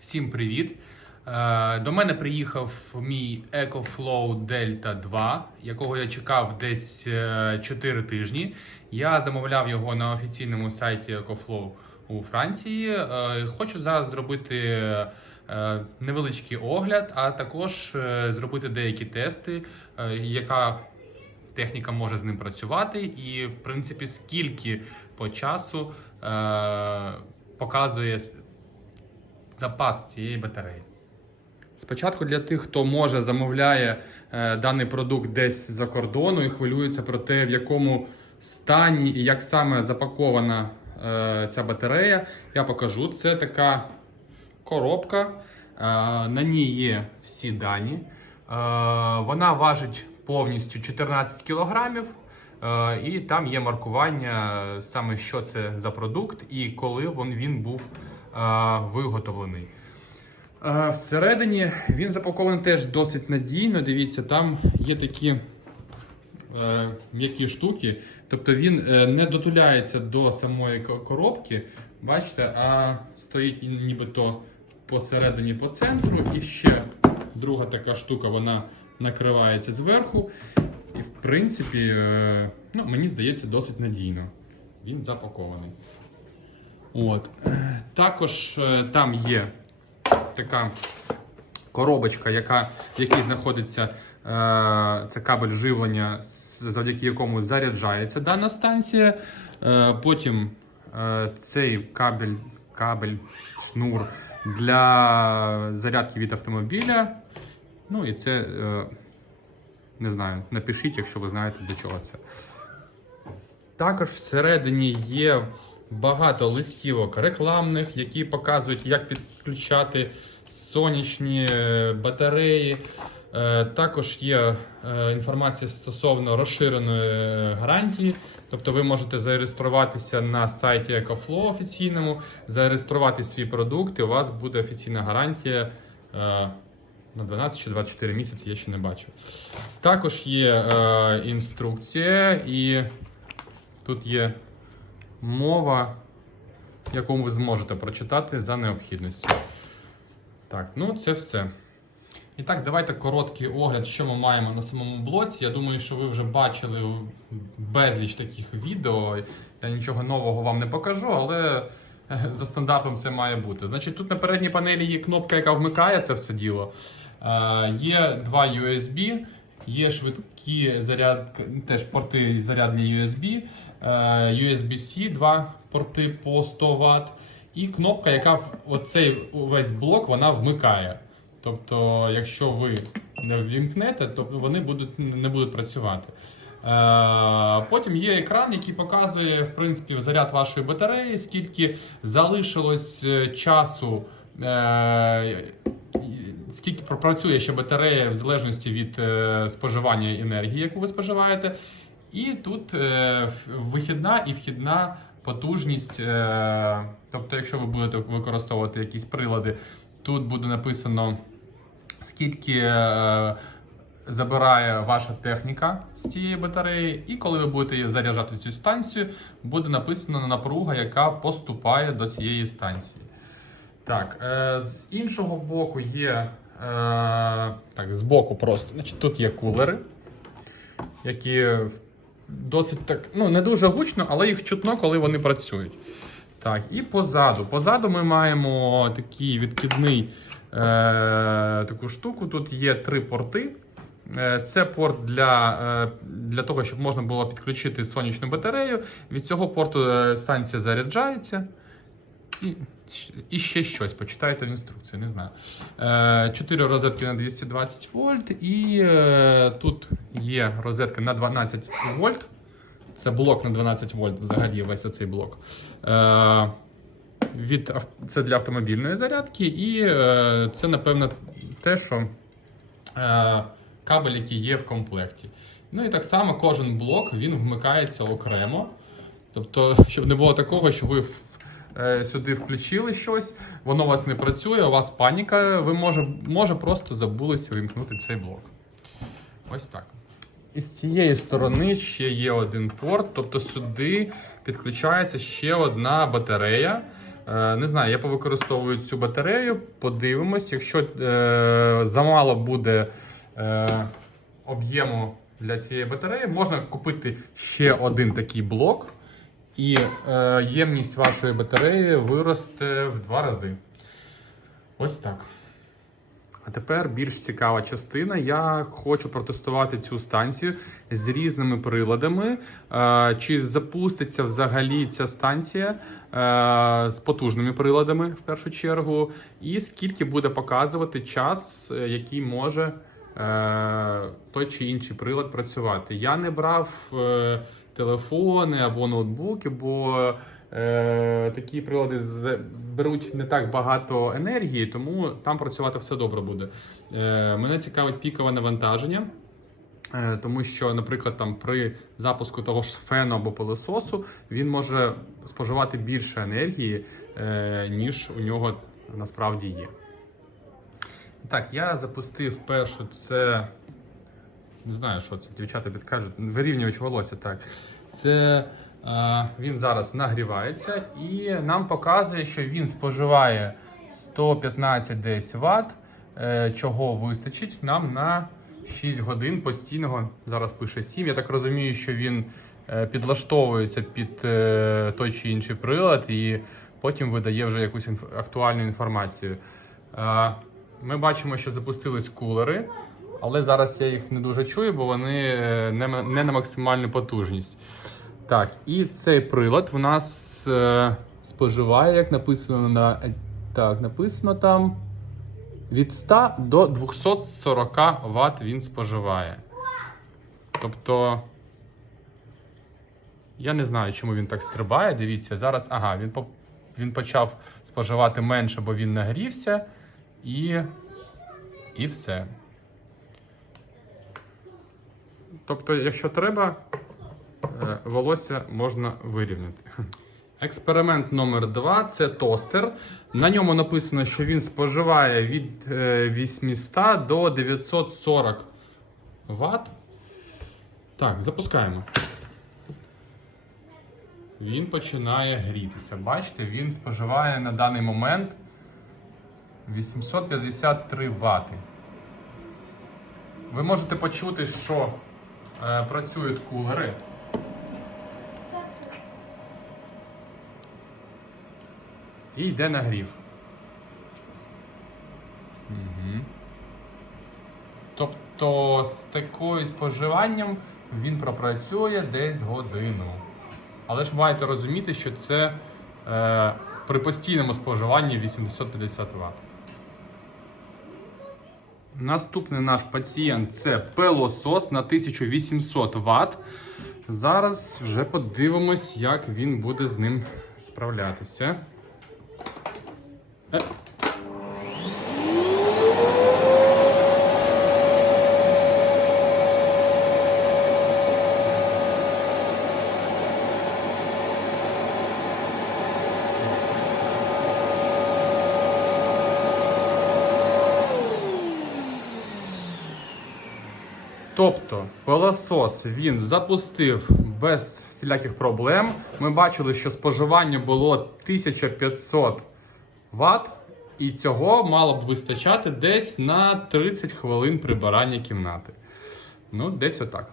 Всім привіт! Е, До мене приїхав мій EcoFlow Delta 2, якого я чекав десь е, 4 тижні. Я замовляв його на офіційному сайті EcoFlow у Франції. Е, Хочу зараз зробити е, невеличкий огляд, а також е, зробити деякі тести, е, яка техніка може з ним працювати, і в принципі скільки по часу е, показує запас цієї батареї. Спочатку для тих, хто може замовляє е, даний продукт десь за кордону і хвилюється про те, в якому стані і як саме запакована е, ця батарея, я покажу. Це така коробка. Е, на ній є всі дані. Е, вона важить повністю 14 кілограмів. Е, І там є маркування саме що це за продукт і коли він, був виготовлений. Всередині він запакований теж досить надійно. Дивіться, там є такі е, м'які штуки. Тобто він е, не дотуляється до самої коробки, бачите, а стоїть нібито посередині по центру. І ще друга така штука, вона накривається зверху. І в принципі, е, ну, мені здається, досить надійно. Він запакований. От. Також е, там є така коробочка, яка, в якій знаходиться е, це кабель живлення, завдяки якому заряджається дана станція. Е, потім е, цей кабель, кабель, шнур для зарядки від автомобіля. Ну і це, е, не знаю, напишіть, якщо ви знаєте, для чого це. Також всередині є багато листівок рекламних, які показують, як підключати сонячні е, батареї. Е, Також є е, інформація стосовно розширеної гарантії. Тобто ви можете зареєструватися на сайті EcoFlow офіційному, зареєструвати свій продукт, і у вас буде офіційна гарантія на 12 чи 24 місяці, я ще не бачу. Також є інструкція і Тут є мова, яку ви зможете прочитати за необхідністю. Так, ну це все. І так, давайте короткий огляд, що ми маємо на самому блоці. Я думаю, що ви вже бачили безліч таких відео. Я нічого нового вам не покажу, але е, за стандартом це має бути. Значить, тут на передній панелі є кнопка, яка вмикає це все діло. Е, Є два USB. Є швидкі заряд, теж порти зарядні USB, е, USB-C, два порти по 100 Вт, і кнопка, яка оцей увесь блок вона вмикає. Тобто, якщо ви не ввімкнете, то вони будуть, не будуть працювати. Е, Потім є екран, який показує в принципі, заряд вашої батареї, скільки залишилось е, часу. Скільки пропрацює ще батарея в залежності від е, споживання енергії, яку ви споживаєте. І тут е, вихідна і вхідна потужність. Е, тобто, якщо ви будете використовувати якісь прилади, тут буде написано, скільки забирає ваша техніка з цієї батареї, і коли ви будете заряджати цю станцію, буде написано напруга, яка поступає до цієї станції. Так, е, з іншого боку є. Е, так, з боку просто. Значить, тут є кулери, які досить так, ну, не дуже гучно, але їх чутно, коли вони працюють. Так, і позаду. Позаду ми маємо такий відкидний е, таку штуку. Тут є три порти. Е, Це порт для, е, для того, щоб можна було підключити сонячну батарею. Від цього порту е, станція заряджається. І, і ще щось, почитайте в інструкції, не знаю. Е, Чотири розетки на 220 вольт, і е, тут є розетка на 12 вольт. Це блок на 12 вольт, взагалі весь оцей блок. Е, це для автомобільної зарядки, і е, це, напевно, те, що кабель, який є в комплекті. Ну і так само кожен блок він вмикається окремо. Тобто, щоб не було такого, що ви сюди включили щось, воно у вас не працює, у вас паніка, ви може, може просто забулися вимкнути цей блок. Ось так. І з цієї сторони ще є один порт, тобто сюди підключається ще одна батарея. Е, Не знаю, я повикористовую цю батарею, подивимось. Якщо е, замало буде е, об'єму для цієї батареї, можна купити ще один такий блок, і е, ємність вашої батареї виросте в два рази. Ось так. А тепер більш цікава частина. Я хочу протестувати цю станцію з різними приладами. Е, Чи запуститься взагалі ця станція е, з потужними приладами в першу чергу, і скільки буде показувати час, е, який може той чи інший прилад працювати. Я не брав телефони або ноутбуки, бо е, такі прилади беруть не так багато енергії, тому там працювати все добре буде. Е, мене цікавить пікове навантаження. Е, Тому що, наприклад, там при запуску того ж фену або пилососу він може споживати більше енергії, е, ніж у нього насправді є. Так, я запустив першу це. Не знаю, що це. Дівчата підкажуть. Вирівнювач волосся, так. Це е, він зараз нагрівається і нам показує, що він споживає 115 десь Вт, е, чого вистачить нам на 6 годин постійного. Зараз пише 7. Я так розумію, що він е, підлаштовується під е, той чи інший прилад і потім видає вже якусь інф- актуальну інформацію. Е, Ми бачимо, що запустились кулери, але зараз я їх не дуже чую, бо вони е, не, не на максимальну потужність. Так, і цей прилад в нас е, споживає, як написано на е, так, написано там від 100 до 240 Вт він споживає. Тобто. Я не знаю, чому він так стрибає. Дивіться, зараз ага, він, він почав споживати менше, бо він нагрівся, і, і все. Тобто, якщо треба, е, волосся можна вирівняти. Експеримент номер 2 це тостер. На ньому написано, що він споживає від е, 800 до 940 Вт. Так, запускаємо. Він починає грітися. Бачите, він споживає на даний момент 853 Вт. Ви можете почути, що е, працюють кулери. І йде нагрів. Угу. Тобто з такою споживанням він пропрацює десь годину. Але ж маєте розуміти, що це е, при постійному споживанні 850 Вт. Наступний наш пацієнт це пилосос на 1800 Вт. Зараз вже подивимось, як він буде з ним справлятися. Тобто пилосос він запустив без всіляких проблем. Ми бачили, що споживання було 1500 Вт, і цього мало б вистачати десь на 30 хвилин прибирання кімнати. Ну, десь отак.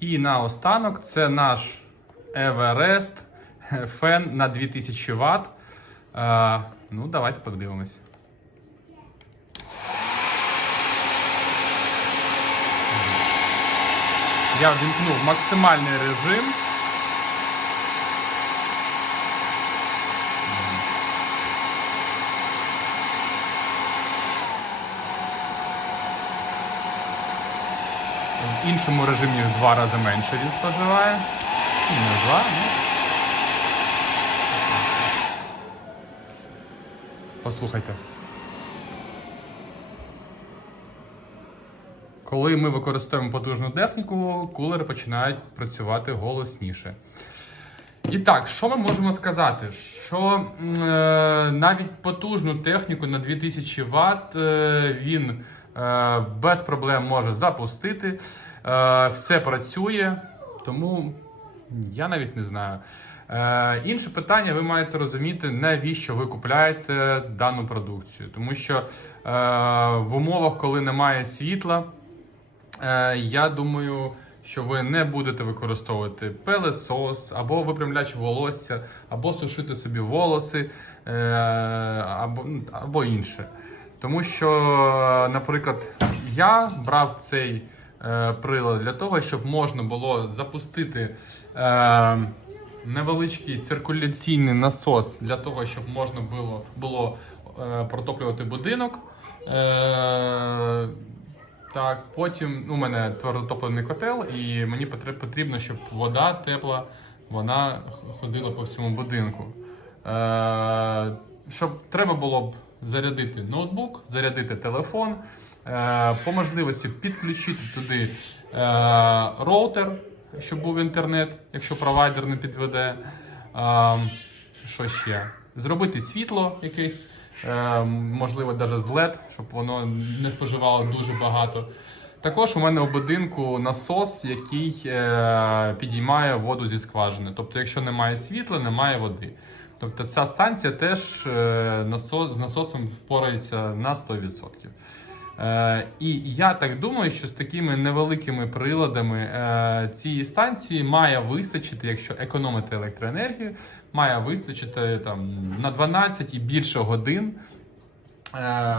І наостанок це наш Everest фен на 2000 Вт. Е, ну, давайте подивимось. Я ввімкнув максимальний режим. В іншому режимі в два рази менше він споживає. Ні, Не два, ну. Послухайте. Коли ми використовуємо потужну техніку, кулери починають працювати голосніше. І так, що ми можемо сказати? Що е, навіть потужну техніку на 2000 Вт е, він е, без проблем може запустити. Е, все працює, тому я навіть не знаю. Е, інше питання, ви маєте розуміти, навіщо ви купляєте дану продукцію. Тому що е, в умовах, коли немає світла, я думаю, що ви не будете використовувати пелесос, або випрямляч волосся, або сушити собі волоси, е, або, ну, або інше. Тому що, наприклад, я брав цей е, прилад для того, щоб можна було запустити е, невеличкий циркуляційний насос для того, щоб можна було, було е, протоплювати будинок. Так, потім ну, у мене твердотоплений котел, і мені потрібно, щоб вода тепла вона ходила по всьому будинку. Е, щоб треба було б зарядити ноутбук, зарядити телефон, е, по можливості підключити туди е, роутер, щоб був інтернет, якщо провайдер не підведе. Е, що ще? Зробити світло якесь, можливо, навіть з LED, щоб воно не споживало дуже багато. Також у мене у будинку насос, який е, підіймає воду зі скважини. Тобто, якщо немає світла, немає води. Тобто ця станція теж е, насос, з насосом впорається на 100%. Е, і я так думаю, що з такими невеликими приладами е, цієї станції має вистачити, якщо економити електроенергію, має вистачити там, на 12 і більше годин е,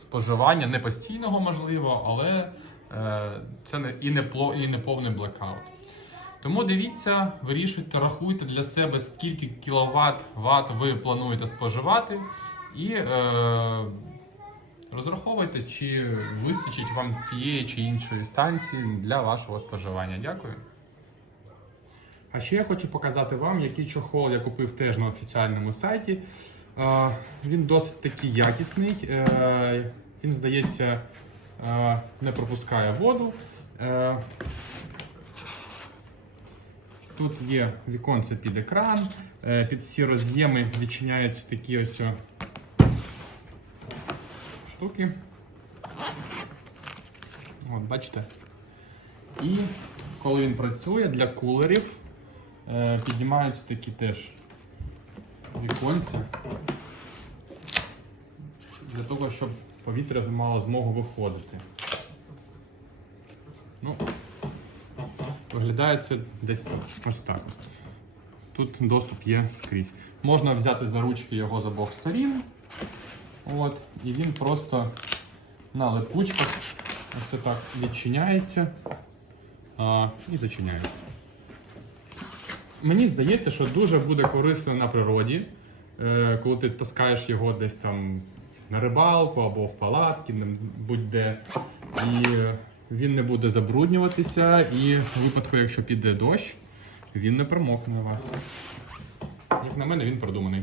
споживання, не постійного можливо, але це і, не, і не повний блекаут. Тому дивіться, вирішуйте, рахуйте для себе, скільки кіловат ват ви плануєте споживати, і розраховуйте, чи вистачить вам тієї чи іншої станції для вашого споживання. Дякую. А ще я хочу показати вам, який чохол я купив теж на офіціальному сайті. Він досить таки якісний. Е, Він, здається, е, не пропускає воду. Е, Тут є віконце під екран, під всі роз'єми відчиняються такі ось штуки. От, бачите. І коли він працює для кулерів, е, піднімаються такі теж віконця для того, щоб повітря мало змогу виходити. Ну, Виглядає це десь ось так. Тут доступ є скрізь. Можна взяти за ручки його з обох сторін. От, і він просто на липучках ось так відчиняється а, і зачиняється. Мені здається, що дуже буде корисно на природі, е, коли ти таскаєш його десь там на рибалку або в палатки, будь-де. І він не буде забруднюватися, і в випадку, якщо піде дощ, він не промокне вас. Як на мене, він продуманий.